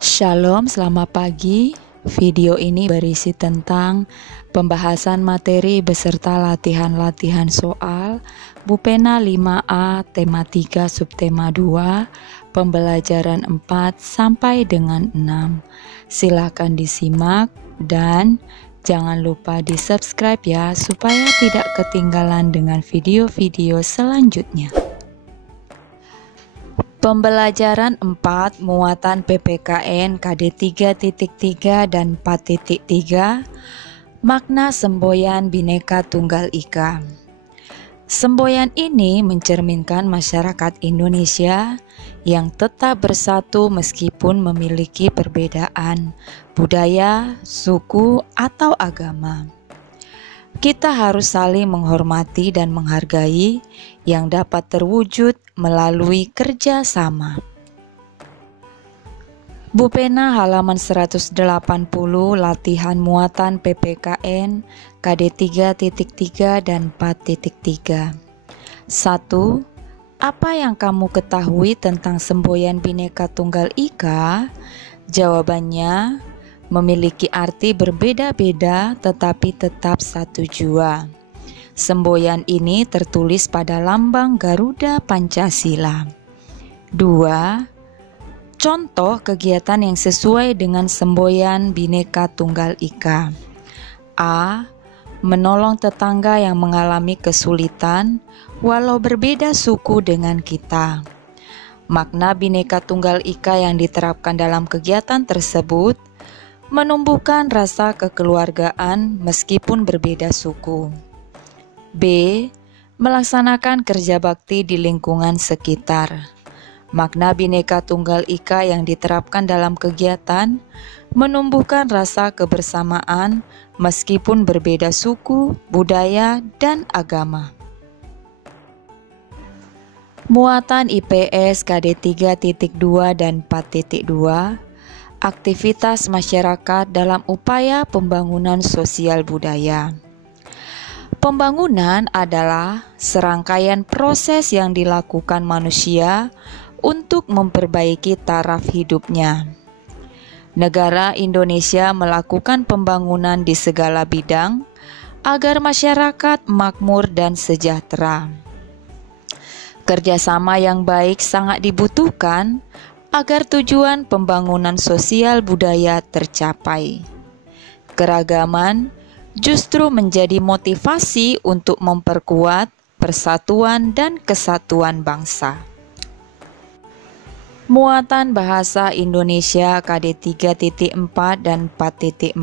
Shalom, selamat pagi. Video ini berisi tentang pembahasan materi beserta latihan-latihan soal Bupena 5A tema 3 subtema 2 pembelajaran 4 sampai dengan 6. Silakan disimak dan jangan lupa di subscribe ya supaya tidak ketinggalan dengan video-video selanjutnya. Pembelajaran 4 muatan PPKN KD 3.3 dan 4.3 makna semboyan Bhinneka Tunggal Ika. Semboyan ini mencerminkan masyarakat Indonesia yang tetap bersatu meskipun memiliki perbedaan budaya, suku, atau agama. Kita harus saling menghormati dan menghargai yang dapat terwujud melalui kerjasama. Bupena halaman 180 latihan muatan PPKN KD 3.3 dan 4.3. 1. Apa yang kamu ketahui tentang semboyan Bhinneka Tunggal Ika? Jawabannya, memiliki arti berbeda-beda tetapi tetap satu jua. Semboyan ini tertulis pada lambang Garuda Pancasila. 2. Contoh kegiatan yang sesuai dengan semboyan Bhinneka Tunggal Ika. A. Menolong tetangga yang mengalami kesulitan walau berbeda suku dengan kita. Makna Bhinneka Tunggal Ika yang diterapkan dalam kegiatan tersebut menumbuhkan rasa kekeluargaan meskipun berbeda suku. B. Melaksanakan kerja bakti di lingkungan sekitar. Makna Bhinneka Tunggal Ika yang diterapkan dalam kegiatan menumbuhkan rasa kebersamaan meskipun berbeda suku, budaya, dan agama. Muatan IPS KD 3.2 dan 4.2 aktivitas masyarakat dalam upaya pembangunan sosial budaya. Pembangunan adalah serangkaian proses yang dilakukan manusia untuk memperbaiki taraf hidupnya. Negara Indonesia melakukan pembangunan di segala bidang agar masyarakat makmur dan sejahtera. Kerjasama yang baik sangat dibutuhkan agar tujuan pembangunan sosial budaya tercapai. Keragaman justru menjadi motivasi untuk memperkuat persatuan dan kesatuan bangsa. Muatan bahasa Indonesia KD 3.4 dan 4.4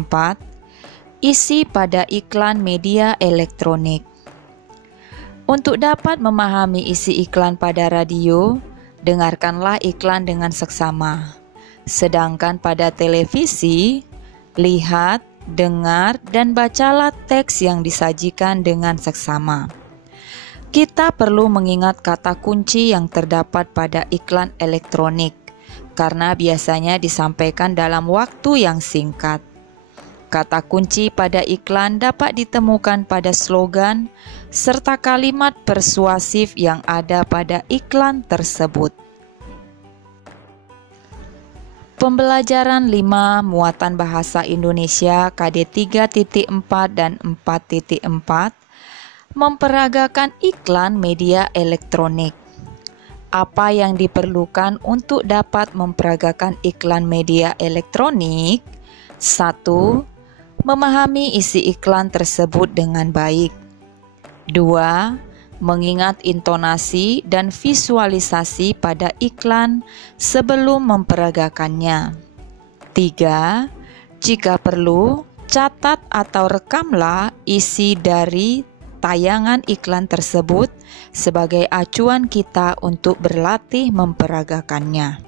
isi pada iklan media elektronik. Untuk dapat memahami isi iklan pada radio, dengarkanlah iklan dengan seksama. Sedangkan pada televisi, lihat, dengar, dan bacalah teks yang disajikan dengan seksama. Kita perlu mengingat kata kunci yang terdapat pada iklan elektronik, karena biasanya disampaikan dalam waktu yang singkat. Kata kunci pada iklan dapat ditemukan pada slogan serta kalimat persuasif yang ada pada iklan tersebut. Pembelajaran 5 muatan bahasa Indonesia KD 3.4 dan 4.4 memperagakan iklan media elektronik. Apa yang diperlukan untuk dapat memperagakan iklan media elektronik? 1. Memahami isi iklan tersebut dengan baik. 2. Mengingat intonasi dan visualisasi pada iklan sebelum memperagakannya. 3. Jika perlu, catat atau rekamlah isi dari tayangan iklan tersebut sebagai acuan kita untuk berlatih memperagakannya.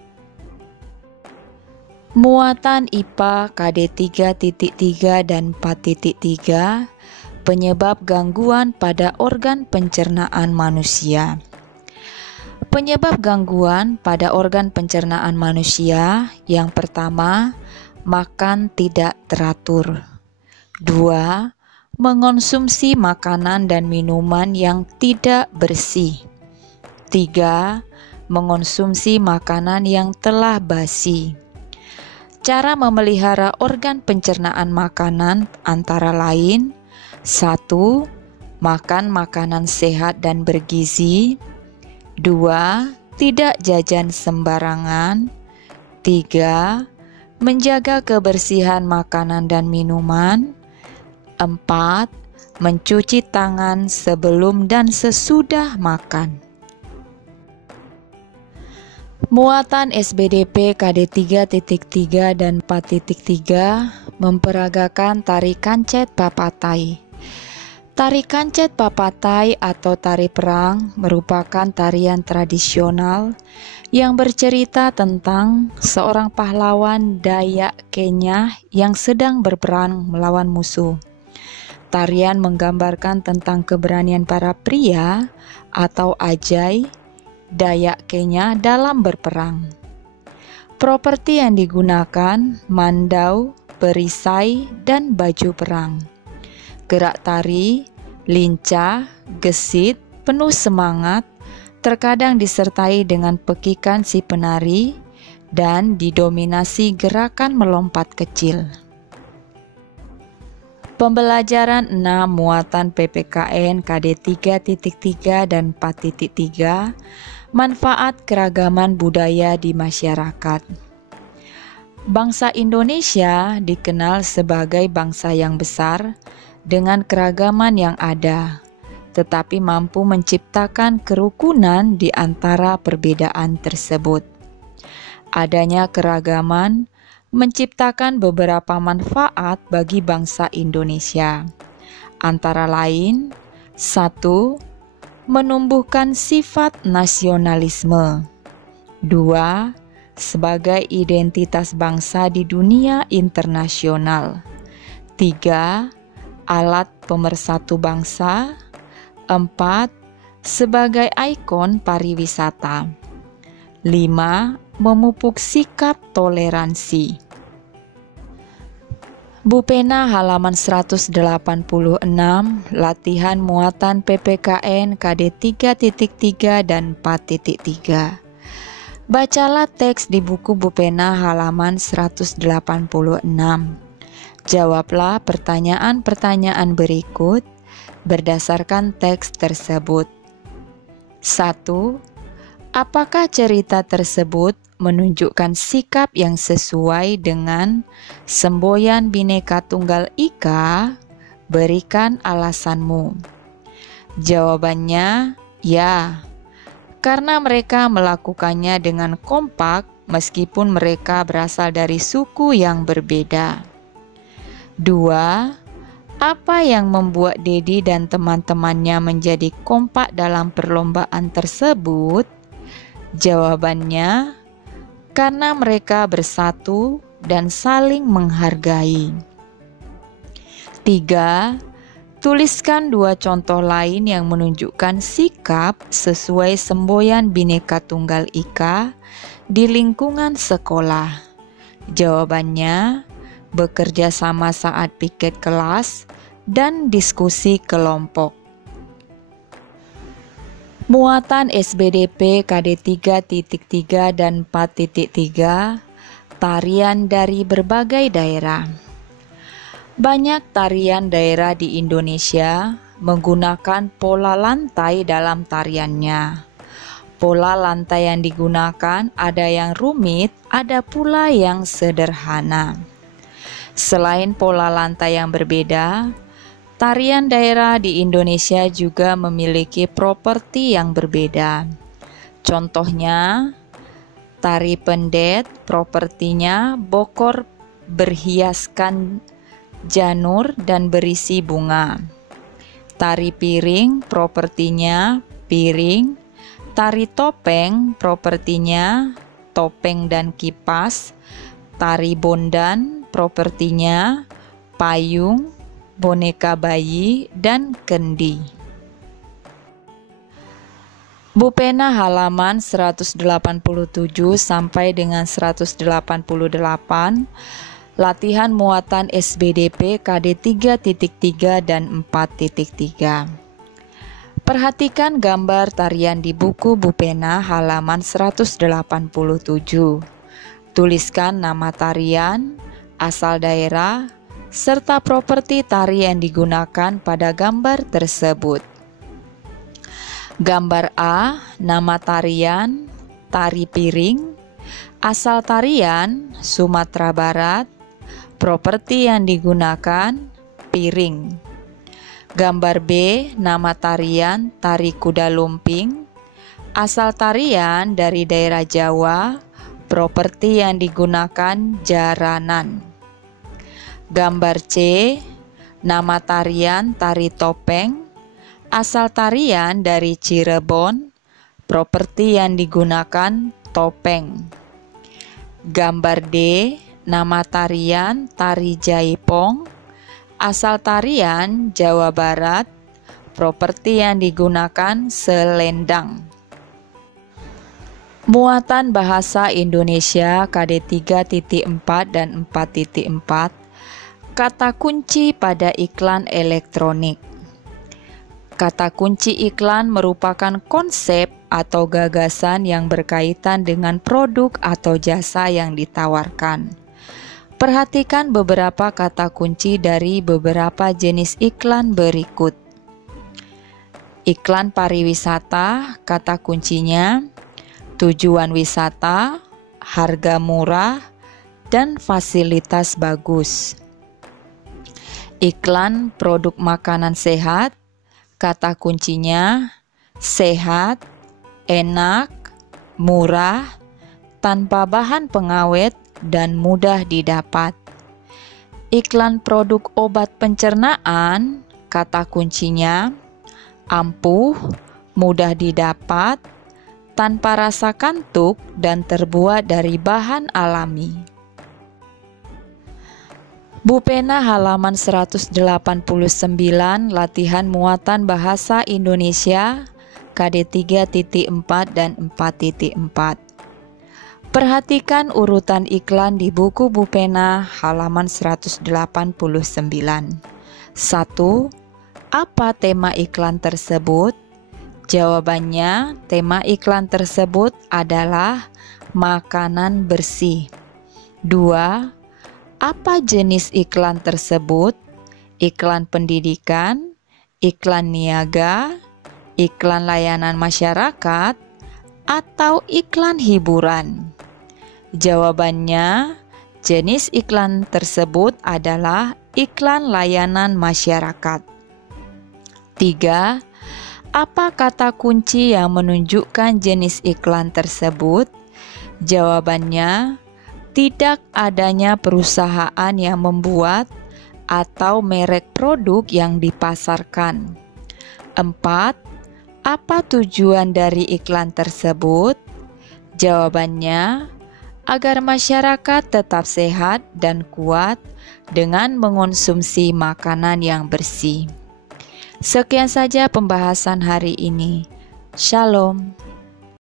Muatan IPA KD 3.3 dan 4.3 penyebab gangguan pada organ pencernaan manusia. Penyebab gangguan pada organ pencernaan manusia yang pertama, makan tidak teratur. 2. Mengonsumsi makanan dan minuman yang tidak bersih. 3. Mengonsumsi makanan yang telah basi. Cara memelihara organ pencernaan makanan antara lain: 1. Makan makanan sehat dan bergizi. 2. Tidak jajan sembarangan. 3. Menjaga kebersihan makanan dan minuman. 4. Mencuci tangan sebelum dan sesudah makan. Muatan SBDP KD 3.3 dan 4.3 memperagakan tari kancet papatai. Tari kancet papatai atau tari perang merupakan tarian tradisional yang bercerita tentang seorang pahlawan Dayak Kenya yang sedang berperang melawan musuh. Tarian menggambarkan tentang keberanian para pria atau ajai Dayak Kenya dalam berperang. Properti yang digunakan mandau, perisai, dan baju perang. Gerak tari lincah, gesit, penuh semangat, terkadang disertai dengan pekikan si penari dan didominasi gerakan melompat kecil. Pembelajaran 6 muatan PPKN KD 3.3 dan 4.3, manfaat keragaman budaya di masyarakat. Bangsa Indonesia dikenal sebagai bangsa yang besar dengan keragaman yang ada, tetapi mampu menciptakan kerukunan di antara perbedaan tersebut. Adanya keragaman menciptakan beberapa manfaat bagi bangsa Indonesia. Antara lain, 1. Menumbuhkan sifat nasionalisme. 2. Sebagai identitas bangsa di dunia internasional. 3. Alat pemersatu bangsa. 4. Sebagai ikon pariwisata. 5. Memupuk sikap toleransi. Bupena halaman 186, latihan muatan PPKN KD 3.3 dan 4.3. Bacalah teks di buku Bupena halaman 186. Jawablah pertanyaan-pertanyaan berikut berdasarkan teks tersebut. 1. Apakah cerita tersebut menunjukkan sikap yang sesuai dengan semboyan Bhinneka Tunggal Ika? Berikan alasanmu. Jawabannya ya, karena mereka melakukannya dengan kompak meskipun mereka berasal dari suku yang berbeda. 2. Apa yang membuat Dedi dan teman-temannya menjadi kompak dalam perlombaan tersebut? Jawabannya, karena mereka bersatu dan saling menghargai. 3. Tuliskan 2 contoh lain yang menunjukkan sikap sesuai semboyan Bhinneka Tunggal Ika di lingkungan sekolah. Jawabannya, bekerja sama saat piket kelas dan diskusi kelompok. Muatan SBDP KD 3.3 dan 4.3, tarian dari berbagai daerah. Banyak tarian daerah di Indonesia menggunakan pola lantai dalam tariannya. Pola lantai yang digunakan ada yang rumit, ada pula yang sederhana. Selain pola lantai yang berbeda, tarian daerah di Indonesia juga memiliki properti yang berbeda. Contohnya, tari pendet propertinya bokor berhiaskan janur dan berisi bunga. Tari piring propertinya piring. Tari topeng propertinya topeng dan kipas. Tari bondan propertinya payung, boneka bayi, dan kendi. Bupena halaman 187 sampai dengan 188, latihan muatan SBDP KD 3.3 dan 4.3. Perhatikan gambar tarian di buku Bupena halaman 187. Tuliskan nama tarian, asal daerah, serta properti tari yang digunakan pada gambar tersebut. Gambar A, nama tarian, tari piring, asal tarian, Sumatera Barat, properti yang digunakan, piring. Gambar B, nama tarian, tari kuda lumping, asal tarian dari daerah Jawa, properti yang digunakan, jaranan. Gambar C, nama tarian, tari topeng, asal tarian dari Cirebon, properti yang digunakan, topeng. Gambar D, nama tarian, tari jaipong, asal tarian Jawa Barat, properti yang digunakan, selendang. Muatan bahasa Indonesia KD 3.4 dan 4.4. Kata kunci pada iklan elektronik. Kata kunci iklan merupakan konsep atau gagasan yang berkaitan dengan produk atau jasa yang ditawarkan. Perhatikan beberapa kata kunci dari beberapa jenis iklan berikut. Iklan pariwisata, kata kuncinya tujuan wisata, harga murah, dan fasilitas bagus. Iklan produk makanan sehat, kata kuncinya sehat, enak, murah, tanpa bahan pengawet, dan mudah didapat. Iklan produk obat pencernaan, kata kuncinya ampuh, mudah didapat, tanpa rasa kantuk, dan terbuat dari bahan alami. Bupena halaman 189, latihan muatan bahasa Indonesia KD 3.4 dan 4.4. Perhatikan urutan iklan di buku Bupena halaman 189. 1. Apa tema iklan tersebut? Jawabannya, tema iklan tersebut adalah makanan bersih. 2. Apa jenis iklan tersebut? Iklan pendidikan, iklan niaga, iklan layanan masyarakat, atau iklan hiburan? Jawabannya, jenis iklan tersebut adalah iklan layanan masyarakat. 3. Apa kata kunci yang menunjukkan jenis iklan tersebut? Jawabannya, tidak adanya perusahaan yang membuat atau merek produk yang dipasarkan. 4. Apa tujuan dari iklan tersebut? Jawabannya, agar masyarakat tetap sehat dan kuat dengan mengonsumsi makanan yang bersih. Sekian saja pembahasan hari ini. Shalom.